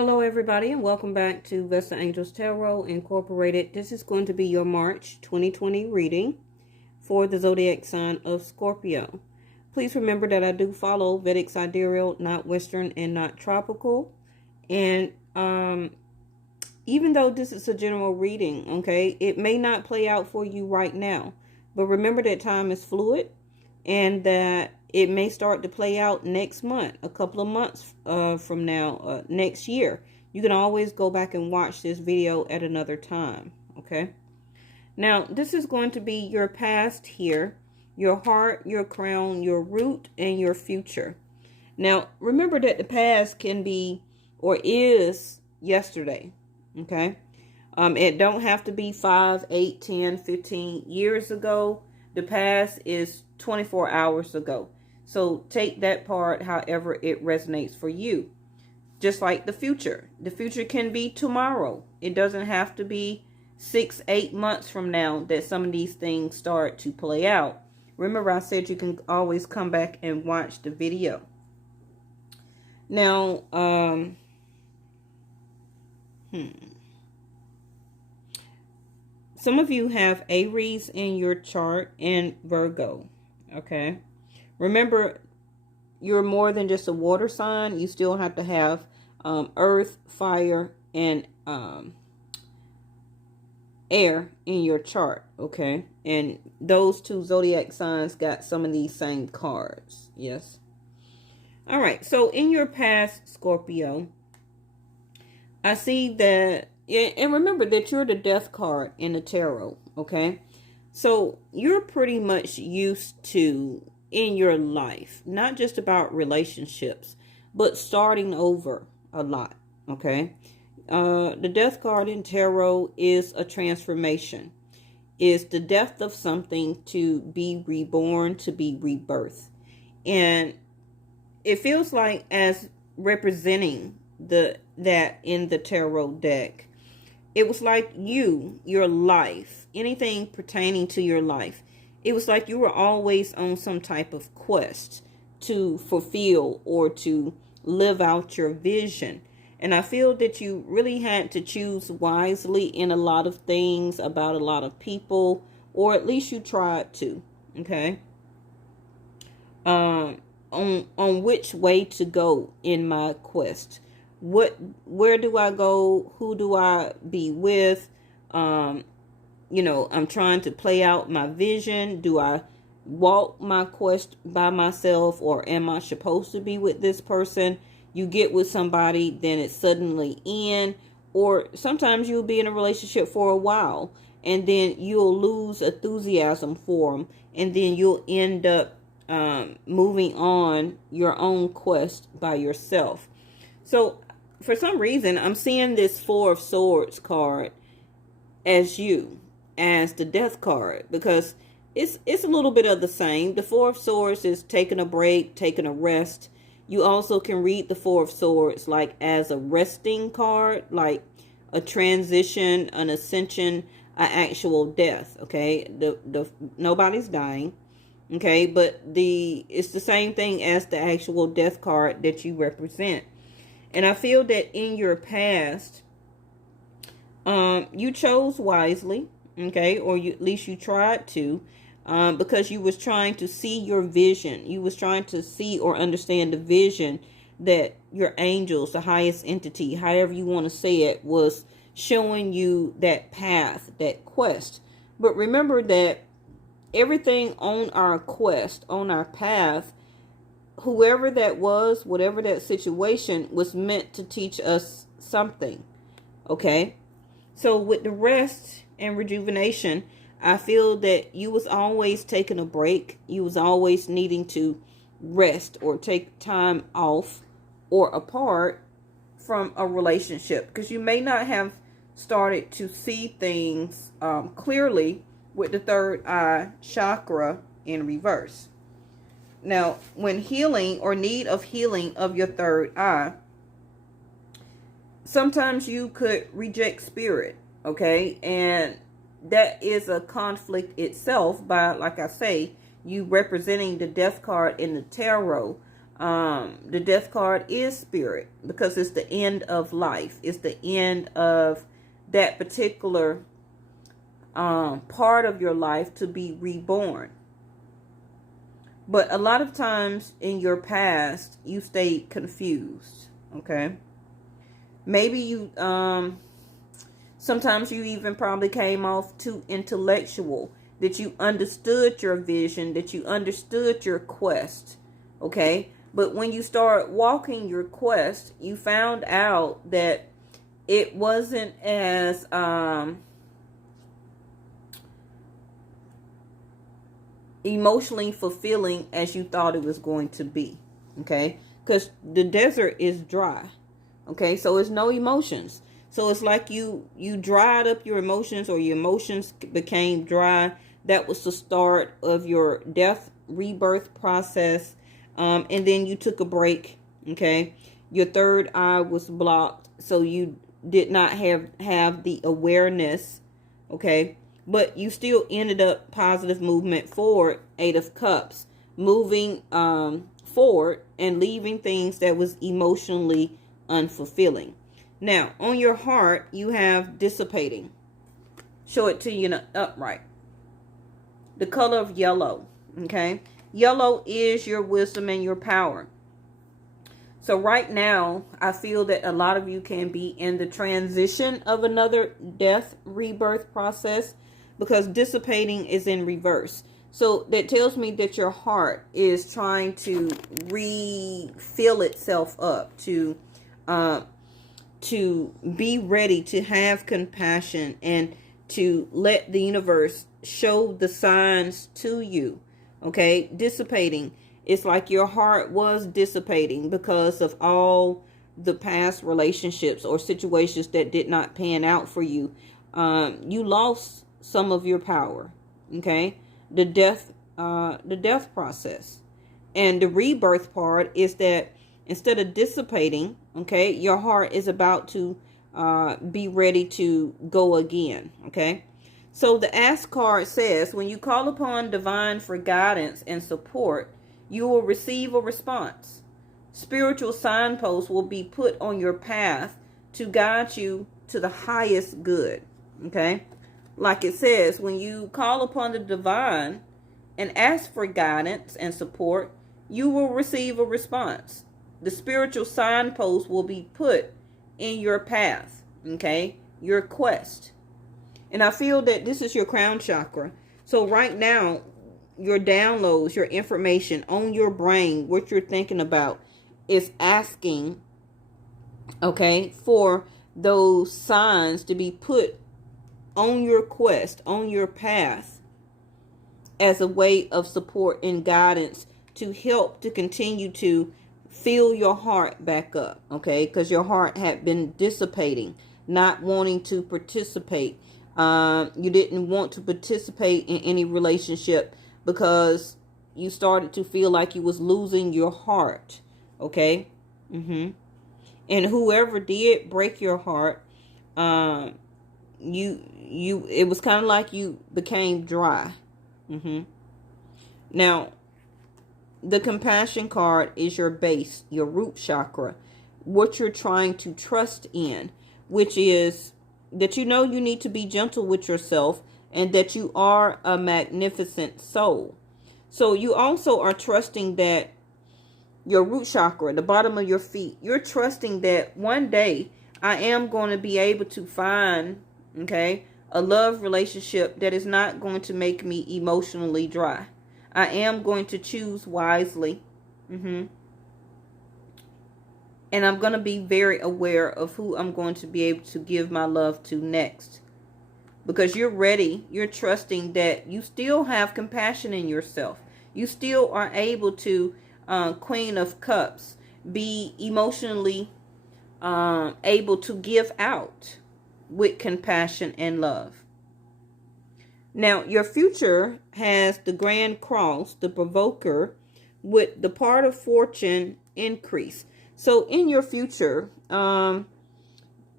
Hello everybody and welcome back to Vesta Angels Tarot Incorporated. This is going to be your March 2020 reading for the zodiac sign of Scorpio. Please remember that I do follow Vedic sidereal, not Western and not tropical. And even though this is a general reading, okay, it may not play out for you right now. But remember that time is fluid and that it may start to play out next month, a couple of months from now, next year. You can always go back and watch this video at another time, okay? Now, this is going to be your past here, your heart, your crown, your root, and your future. Now, remember that the past can be or is yesterday, okay? It don't have to be 5, 8, 10, 15 years ago. The past is 24 hours ago. So take that part however it resonates for you. Just like the future. The future can be tomorrow. It doesn't have to be 6, 8 months from now that some of these things start to play out. Remember, I said you can always come back and watch the video. Now, some of you have Aries in your chart and Virgo, okay? Remember, you're more than just a water sign. You still have to have earth, fire, and air in your chart, okay? And those two zodiac signs got some of these same cards, yes? All right, so in your past, Scorpio, I see that, and remember that you're the death card in the tarot, okay? So you're pretty much used to, in your life, not just about relationships, but starting over a lot, okay? The death card in tarot is a transformation. Is the death of something to be reborn, to be rebirthed. And it feels like, as representing that in the tarot deck, it was like your life, anything pertaining to your life, it was like you were always on some type of quest to fulfill or to live out your vision. And I feel that you really had to choose wisely in a lot of things, about a lot of people, or at least you tried to, okay? On which way to go in my quest. Where do I go? Who do I be with? You know, I'm trying to play out my vision. Do I walk my quest by myself, or am I supposed to be with this person? You get with somebody, then it's suddenly in. Or sometimes you'll be in a relationship for a while, and then you'll lose enthusiasm for them, and then you'll end up moving on your own quest by yourself. So for some reason, I'm seeing this Four of Swords card as the death card, because it's a little bit of the same. The Four of Swords is taking a break, taking a rest. You also can read the Four of Swords like as a resting card, like a transition, an ascension, an actual death, okay? The nobody's dying, okay? But it's the same thing as the actual death card that you represent. And I feel that in your past, you chose wisely, okay? Or at least you tried to, because you was trying to see your vision. You was trying to see or understand the vision that your angels, the highest entity, however you want to say it, was showing you that path, that quest. But remember that everything on our quest, on our path, whoever that was, whatever that situation, was meant to teach us something, okay? So with the rest and rejuvenation, I feel that you was always taking a break. You was always needing to rest or take time off or apart from a relationship, because you may not have started to see things clearly with the third eye chakra in reverse. Now, when healing or need of healing of your third eye, sometimes you could reject spirit, okay? And that is a conflict itself by, like I say, you representing the death card in the tarot. The death card is spirit, because it's the end of life. It's the end of that particular part of your life to be reborn. But a lot of times in your past, you stayed confused. Okay. Maybe you, sometimes you even probably came off too intellectual, that you understood your vision, that you understood your quest. Okay. But when you start walking your quest, you found out that it wasn't as, emotionally fulfilling as you thought it was going to be. Okay. Because the desert is dry. Okay. So it's no emotions. So it's like you dried up your emotions, or your emotions became dry. That was the start of your death rebirth process. And then you took a break. Okay. Your third eye was blocked, so you did not have the awareness. Okay. But you still ended up positive movement forward. 8 of Cups. Moving forward and leaving things that was emotionally unfulfilling. Now, on your heart, you have dissipating. Show it to you in an upright. The color of yellow. Okay. Yellow is your wisdom and your power. So right now, I feel that a lot of you can be in the transition of another death rebirth process, because dissipating is in reverse. So that tells me that your heart is trying to refill itself up, to be ready to have compassion and to let the universe show the signs to you. Okay, dissipating. It's like your heart was dissipating because of all the past relationships or situations that did not pan out for you. You lost some of your power. Okay, the death process, and the rebirth part is that instead of dissipating, okay, your heart is about to be ready to go again. Okay. So the Ask card says, when you call upon divine for guidance and support, you will receive a response. Spiritual signposts will be put on your path to guide you to the highest good. Okay. Like it says, when you call upon the divine and ask for guidance and support, you will receive a response. The spiritual signposts will be put in your path. Okay. Your quest. And I feel that this is your crown chakra. So right now, your downloads, your information on your brain, what you're thinking about, is asking, okay, for those signs to be put on your quest, on your path, as a way of support and guidance to help to continue to fill your heart back up. Okay, because your heart had been dissipating, not wanting to participate. You didn't want to participate in any relationship because you started to feel like you was losing your heart. Okay. And whoever did break your heart, it was kind of like you became dry. Now, the compassion card is your base, your root chakra, what you're trying to trust in, which is that you know you need to be gentle with yourself and that you are a magnificent soul. So you also are trusting that your root chakra, the bottom of your feet, you're trusting that one day I am going to be able to find, okay, a love relationship that is not going to make me emotionally dry. I am going to choose wisely. And I'm going to be very aware of who I'm going to be able to give my love to next. Because you're ready. You're trusting that you still have compassion in yourself. You still are able to, Queen of Cups, be emotionally able to give out with compassion and love. Now, your future has the Grand Cross, the Provoker, with the part of fortune increase. So in your future, you're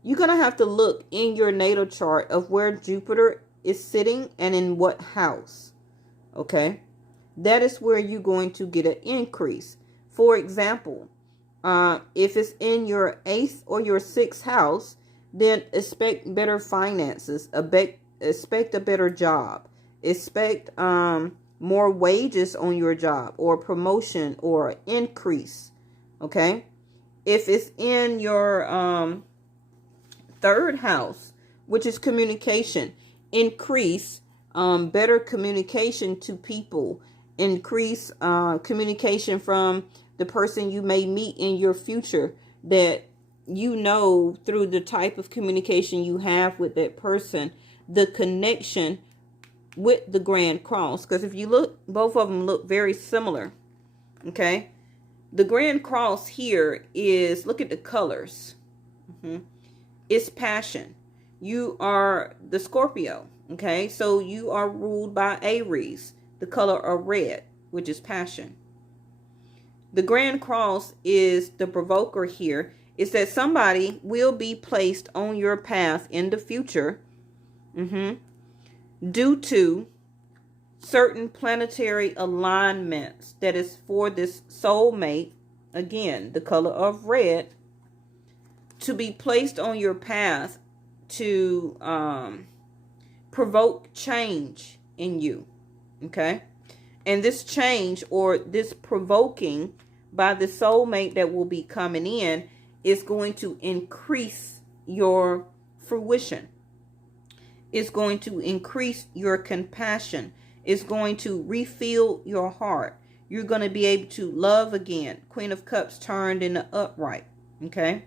going to have to look in your natal chart of where Jupiter is sitting and in what house. Okay. That is where you're going to get an increase. For example, if it's in your 8th or your 6th house, then expect better finances, expect a better job, expect more wages on your job, or promotion or increase. Okay. If it's in your 3rd house, which is communication, increase better communication to people, increase communication from the person you may meet in your future, that you know, through the type of communication you have with that person, the connection with the Grand Cross. Because if you look, both of them look very similar. Okay. The Grand Cross here is, look at the colors. It's passion. You are the Scorpio. Okay. So you are ruled by Aries, the color of red, which is passion. The Grand Cross is the provoker here. Is that somebody will be placed on your path in the future due to certain planetary alignments that is for this soulmate, again, the color of red, to be placed on your path to provoke change in you. Okay. And this change, or this provoking by the soulmate that will be coming in, is going to increase your fruition. It's going to increase your compassion. It's going to refill your heart. You're going to be able to love again. Queen of Cups turned in the upright. Okay.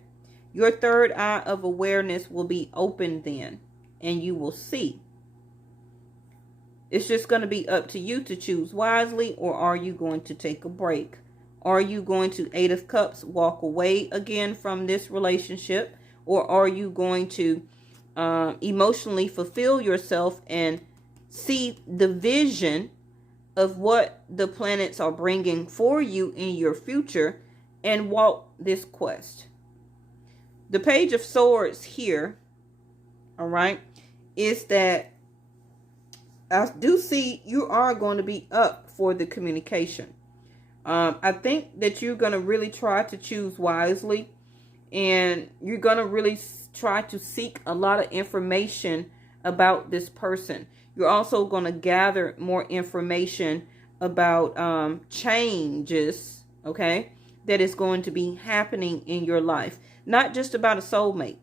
Your 3rd eye of awareness will be open then, and you will see. It's just going to be up to you to choose wisely, or are you going to take a break? Are you going to, 8 of Cups, walk away again from this relationship? Or are you going to emotionally fulfill yourself and see the vision of what the planets are bringing for you in your future and walk this quest? The Page of Swords here, all right, is that I do see you are going to be up for the communication. I think that you're going to really try to choose wisely, and you're going to really try to seek a lot of information about this person. You're also going to gather more information about changes, okay, that is going to be happening in your life. Not just about a soulmate.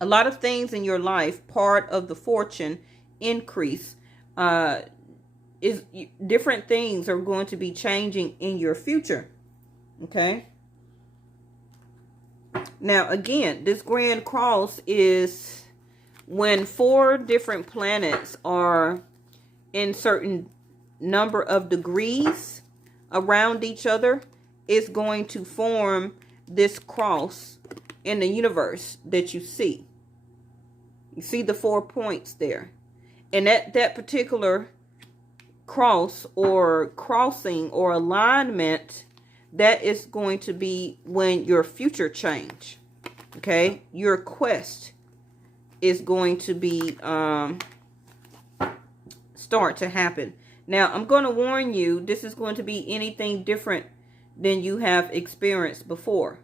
A lot of things in your life, part of the fortune increase, is different things are going to be changing in your future. Okay. Now, again, this Grand Cross is when 4 different planets are in certain number of degrees around each other, is going to form this cross in the universe that you see. You see the 4 points there. And that particular cross or crossing or alignment, that is going to be when your future change. Okay. Your quest is going to be start to happen. Now, I'm going to warn you, this is going to be anything different than you have experienced before.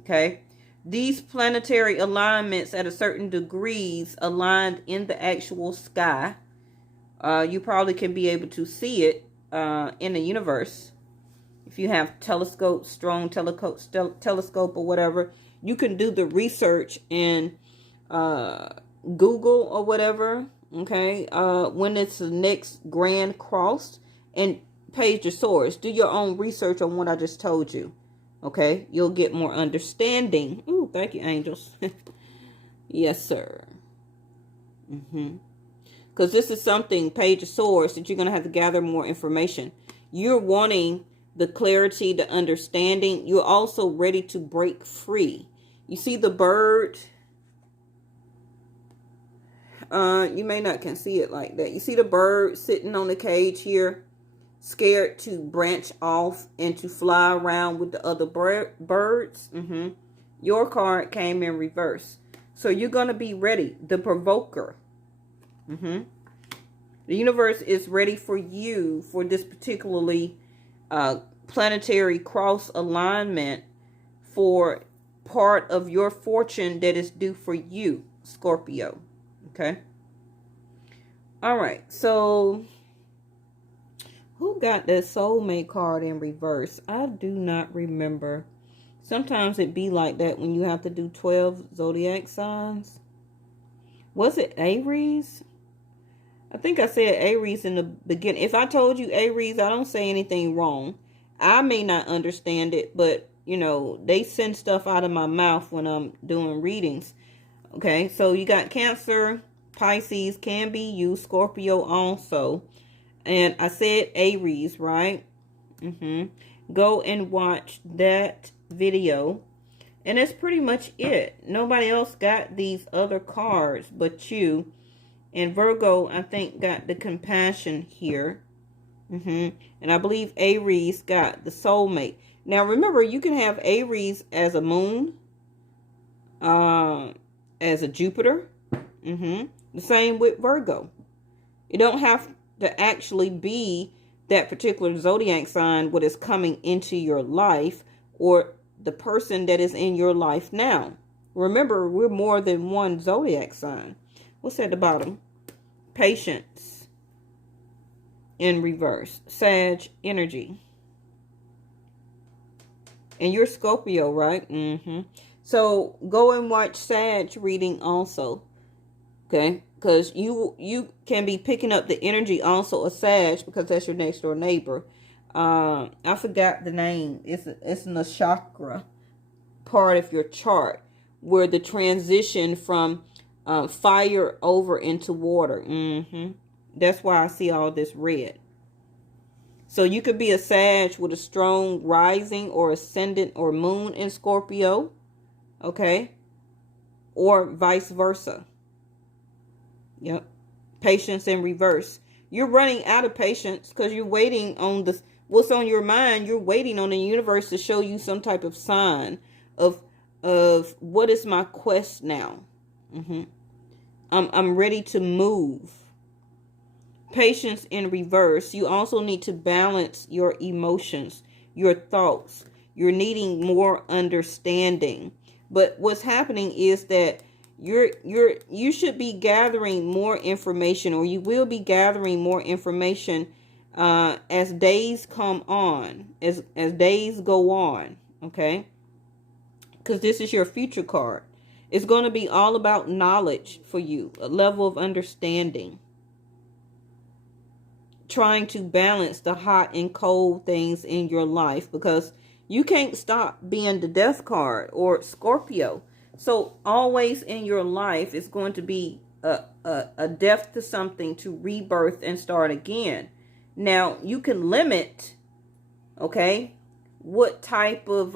Okay. These planetary alignments at a certain degrees aligned in the actual sky. You probably can be able to see it in the universe. If you have telescopes, strong telescope or whatever, you can do the research in Google or whatever. Okay. When it's the next Grand Cross, and Page of Swords, do your own research on what I just told you. Okay, you'll get more understanding. Ooh, thank you, angels. Yes, sir. Because this is something, Page of Swords, that you're going to have to gather more information. You're wanting the clarity, the understanding. You're also ready to break free. You see the bird? You may not can see it like that. You see the bird sitting on the cage here, scared to branch off and to fly around with the other birds. Your card came in reverse. So you're going to be ready. The provoker. The universe is ready for you for this particularly planetary cross alignment for part of your fortune that is due for you, Scorpio. Okay. All right. So who got that soulmate card in reverse? I do not remember. Sometimes it be like that when you have to do 12 zodiac signs. Was it Aries? I think I said Aries in the beginning. If I told you Aries, I don't say anything wrong. I may not understand it, but, you know, they send stuff out of my mouth when I'm doing readings. Okay, so you got Cancer, Pisces, can be you, Scorpio also. And I said Aries, right? Go and watch that video. And that's pretty much it. Nobody else got these other cards but you. And Virgo, I think, got the compassion here. And I believe Aries got the soulmate. Now, remember, you can have Aries as a moon, as a Jupiter. The same with Virgo. You don't have to actually be that particular zodiac sign, what is coming into your life, or the person that is in your life now. Remember, we're more than one zodiac sign. What's at the bottom? Patience in reverse. Sag energy. And you're Scorpio, right? So go and watch Sag reading also. Okay? Because you can be picking up the energy also of Sag, because that's your next door neighbor. I forgot the name. It's in the chakra part of your chart, where the transition from fire over into water. That's why I see all this red. So you could be a Sag with a strong rising or ascendant or moon in Scorpio. Okay. Or vice versa. Yep. Patience in reverse. You're running out of patience because you're waiting on what's on your mind. You're waiting on the universe to show you some type of sign of what is my quest now. I'm ready to move. Patience in reverse. You also need to balance your emotions, your thoughts. You're needing more understanding. But what's happening is that you should be gathering more information, or you will be gathering more information as days come on, as days go on. Okay, because this is your future card. It's going to be all about knowledge for you, a level of understanding. Trying to balance the hot and cold things in your life, because you can't stop being the death card or Scorpio. So always in your life is going to be a death to something, to rebirth and start again. Now you can limit, okay, what type of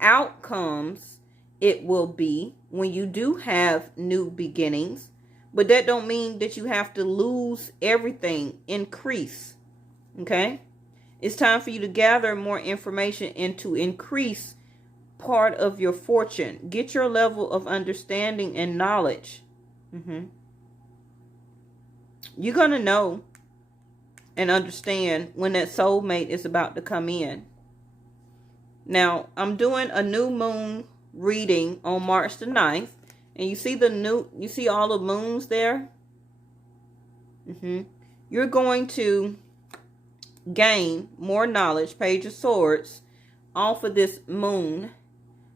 outcomes it will be when you do have new beginnings. But that don't mean that you have to lose everything, increase. Okay? It's time for you to gather more information and to increase part of your fortune. Get your level of understanding and knowledge. You're going to know and understand when that soulmate is about to come in. Now, I'm doing a new moon reading on March the 9th. And you see all the moons there? You're going to gain more knowledge, Page of Swords, off of this moon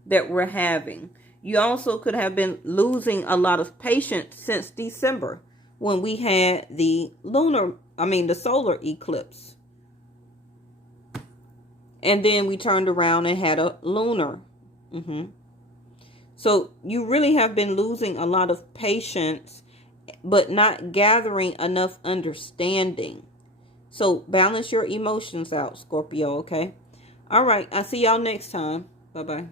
that we're having. You also could have been losing a lot of patience since December, when we had the solar eclipse. And then we turned around and had a lunar. So you really have been losing a lot of patience, but not gathering enough understanding. So balance your emotions out, Scorpio, okay? All right, I'll see y'all next time. Bye-bye.